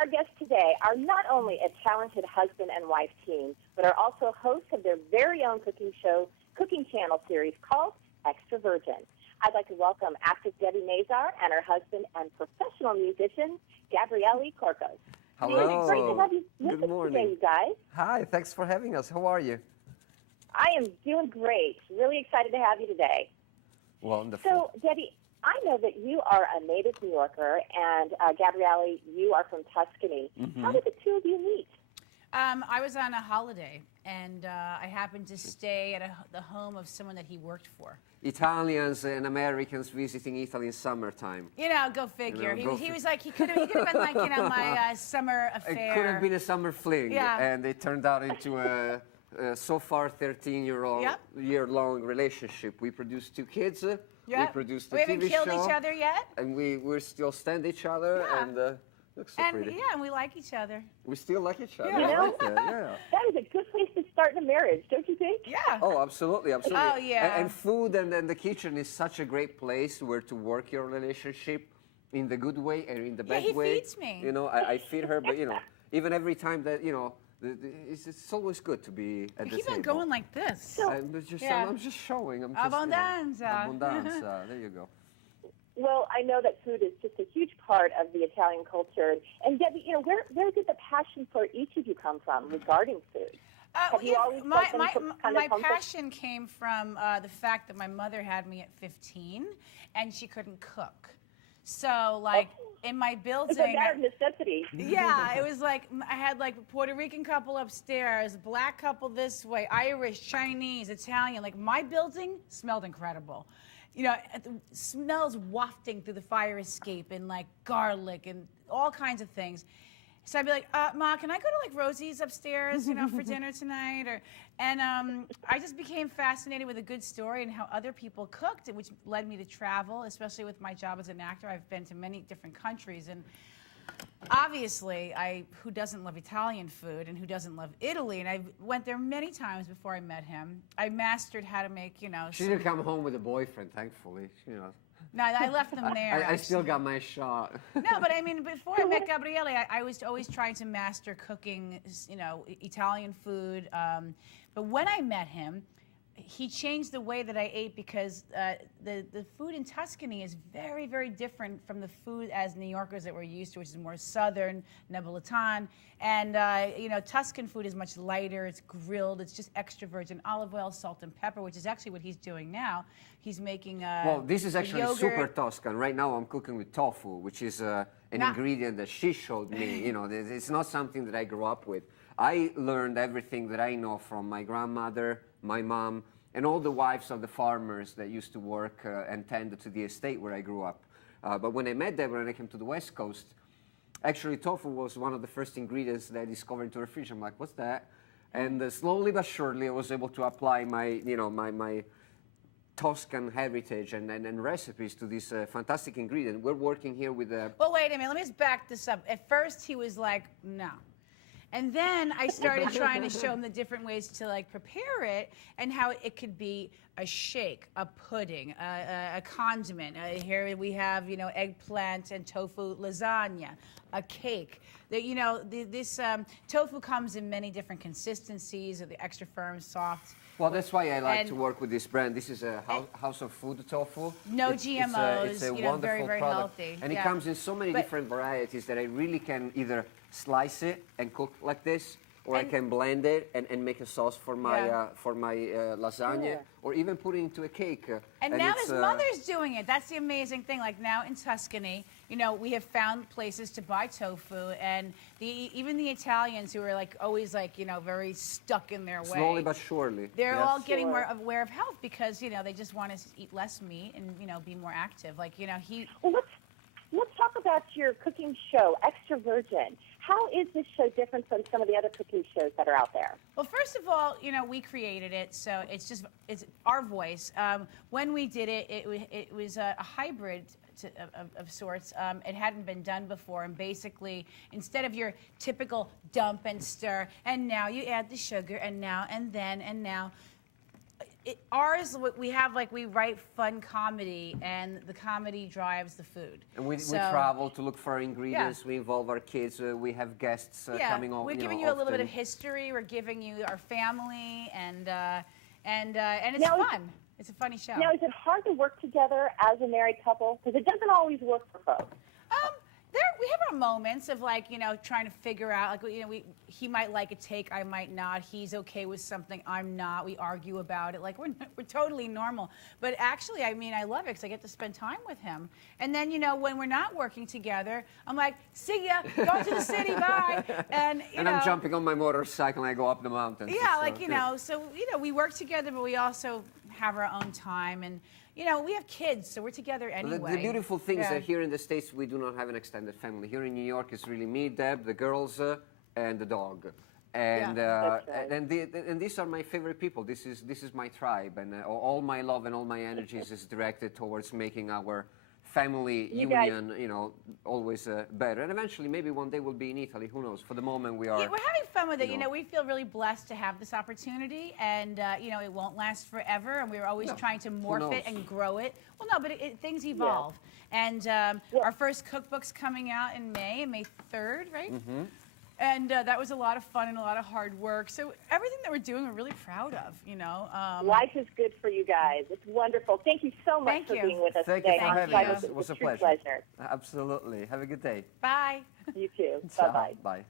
Our guests today are not only a talented husband and wife team, but are also hosts of their very own cooking channel series called Extra Virgin. I'd like to welcome actress Debi Mazar and her husband and professional musician, Gabriele Corcos. Hello. It's great to have you with Good us morning. today, you guys. Hi, thanks for having us. How are you? I am doing great. Really excited to have you today. Wonderful. So, Debi, I know that you are a native New Yorker, and Gabriele, you are from Tuscany. Mm-hmm. How did the two of you meet? I was on a holiday, and I happened to stay at the home of someone that he worked for. Italians and Americans visiting Italy in summertime. You know, go figure. You know, He was like, he could have been like, you know, my summer affair. It could have been a summer fling, Yeah. and it turned out into a so far 13-year-long relationship. We produced 2 kids. We produced a We haven't TV killed show, each other yet. and we still stand each other, Yeah. and looks so And pretty. yeah, and we like each other. We still like each other. Yeah. I like that, yeah. That is a good place to start a marriage, don't you think? Yeah. Oh, absolutely, absolutely. Oh, yeah. And food and the kitchen is such a great place where to work your relationship in the good way and in the bad he way. feeds me. You know, I feed her, but you know, even every time that you know, it's always good to be at the Keep table. on going like this. I'm just showing. I'm just, Abbondanza. Abbondanza. There you go. Well, I know that food is just a huge part of the Italian culture. And Debi, you know, where did the passion for each of you come from regarding food? Have you always my felt some kind of comfort? passion came from the fact that my mother had me at 15, and she couldn't cook. So, like, in my building... It's a matter of necessity. Yeah, it was like, I had like a Puerto Rican couple upstairs, black couple this way, Irish, Chinese, Italian. Like, my building smelled incredible. You know, the smells wafting through the fire escape, and like garlic and all kinds of things. So I'd be like, Ma, can I go to like Rosie's upstairs, you know, for dinner tonight? And I just became fascinated with a good story and how other people cooked, which led me to travel, especially with my job as an actor. I've been to many different countries, and obviously, who doesn't love Italian food and who doesn't love Italy? And I went there many times before I met him. I mastered how to make, you know. She didn't come home with a boyfriend, thankfully. You know. No, I left them there. I still got my shot. No, but I mean, before I met Gabriele, I was always trying to master cooking, you know, Italian food. But when I met him, he changed the way that I ate, because the food in Tuscany is very, very different from the food as New Yorkers that we're used to, which is more southern, Napolitan. And, you know, Tuscan food is much lighter. It's grilled. It's just extra virgin olive oil, salt, and pepper, which is actually what he's doing now. He's making well, this is actually yogurt. super Tuscan. Right now I'm cooking with tofu, which is an ingredient that she showed me. You know, it's not something that I grew up with. I learned everything that I know from my grandmother, my mom, and all the wives of the farmers that used to work and tend to the estate where I grew up. But when I met them, when I came to the West Coast, actually tofu was one of the first ingredients that I discovered into her fridge. I'm like, what's that? And slowly but surely, I was able to apply my, you know, my Tuscan heritage and recipes to this fantastic ingredient. We're working here with a... Well, wait a minute. Let me just back this up. At first, he was like, no. And then I started trying to show him the different ways to like prepare it, and how it could be a shake, a pudding, a condiment. Here we have, you know, eggplant and tofu lasagna, a cake. You know, this tofu comes in many different consistencies, or the extra firm, soft. Well, that's why I like to work with this brand. This is a House of Foods Tofu. No GMOs, it's a you know, wonderful very, very product. healthy. And it comes in so many different varieties that I really can either slice it and cook like this, or I can blend it and make a sauce for my lasagna, or even put it into a cake. And now his mother's doing it. That's the amazing thing. Like now in Tuscany, you know, we have found places to buy tofu, and even the Italians who are like always like, you know, very stuck in their way. Slowly but surely. They're all getting more aware of health, because, you know, they just want to eat less meat and, you know, be more active. Like, you know, Well, let's talk about your cooking show, Extra Virgin. How is this show different from some of the other cooking shows that are out there? Well, first of all, you know, we created it, so it's our voice. When we did it, it was a hybrid of sorts. It hadn't been done before, and basically, instead of your typical dump and stir, and now you add the sugar, and now, and then, and now, ours, we have like, we write fun comedy, and the comedy drives the food. And we travel to look for ingredients. We involve our kids. We have guests coming over. We're giving you a little bit of history. We're giving you our family, and it's fun. It's a funny show. Now, is it hard to work together as a married couple? Because it doesn't always work for folks. We have our moments of like, trying to figure out, like, he might like a take, I might not. He's okay with something, I'm not. We argue about it. Like, we're totally normal. But actually, I mean, I love it because I get to spend time with him. And then, when we're not working together, I'm like, see ya, go to the city, bye. And I'm jumping on my motorcycle and I go up the mountains. Yeah, so we work together, but we also have our own time. And we have kids, so we're together anyway. The beautiful thing is that here in the States, we do not have an extended family. Here in New York, it's really me, Deb, the girls, and the dog. And and these are my favorite people. This is my tribe, and all my love and all my energies is directed towards making our family union, always better. And eventually, maybe one day we'll be in Italy. Who knows? For the moment, we are. Yeah, we're having fun with it. We feel really blessed to have this opportunity, and it won't last forever. And we're always trying to morph it and grow it. Well, no, but things evolve. Yeah. And our first cookbook's coming out in May 3rd, right? Mm-hmm. And that was a lot of fun and a lot of hard work. So everything that we're doing, we're really proud of, Life is good for you guys. It's wonderful. Thank you so much for being with us today. Thank you for having us. It was a pleasure. Absolutely. Have a good day. Bye. You too. Ciao. Bye-bye. Bye.